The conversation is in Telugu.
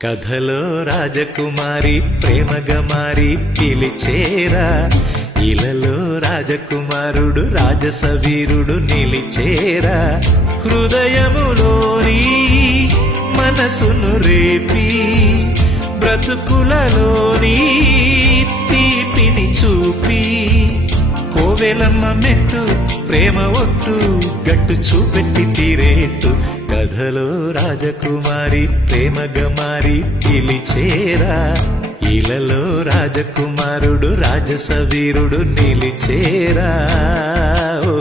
కథలో రాజకుమారి ప్రేమగా మారి పిలిచేరా, ఇలలో రాజకుమారుడు రాజసవీరుడు నిలిచేరా. హృదయములోని మనసును రేపి బ్రతుకులలోని తీపిని చూపి, కోవెలమ్మ మెట్టు ప్రేమ ఒట్టు గట్టు చూపెట్టి తీరేట్టు. కథలో రాజకుమారి ప్రేమగా మారి పిలిచేరా, ఇలలో రాజకుమారుడు రాజసవీరుడు నిలిచేరా. ఓ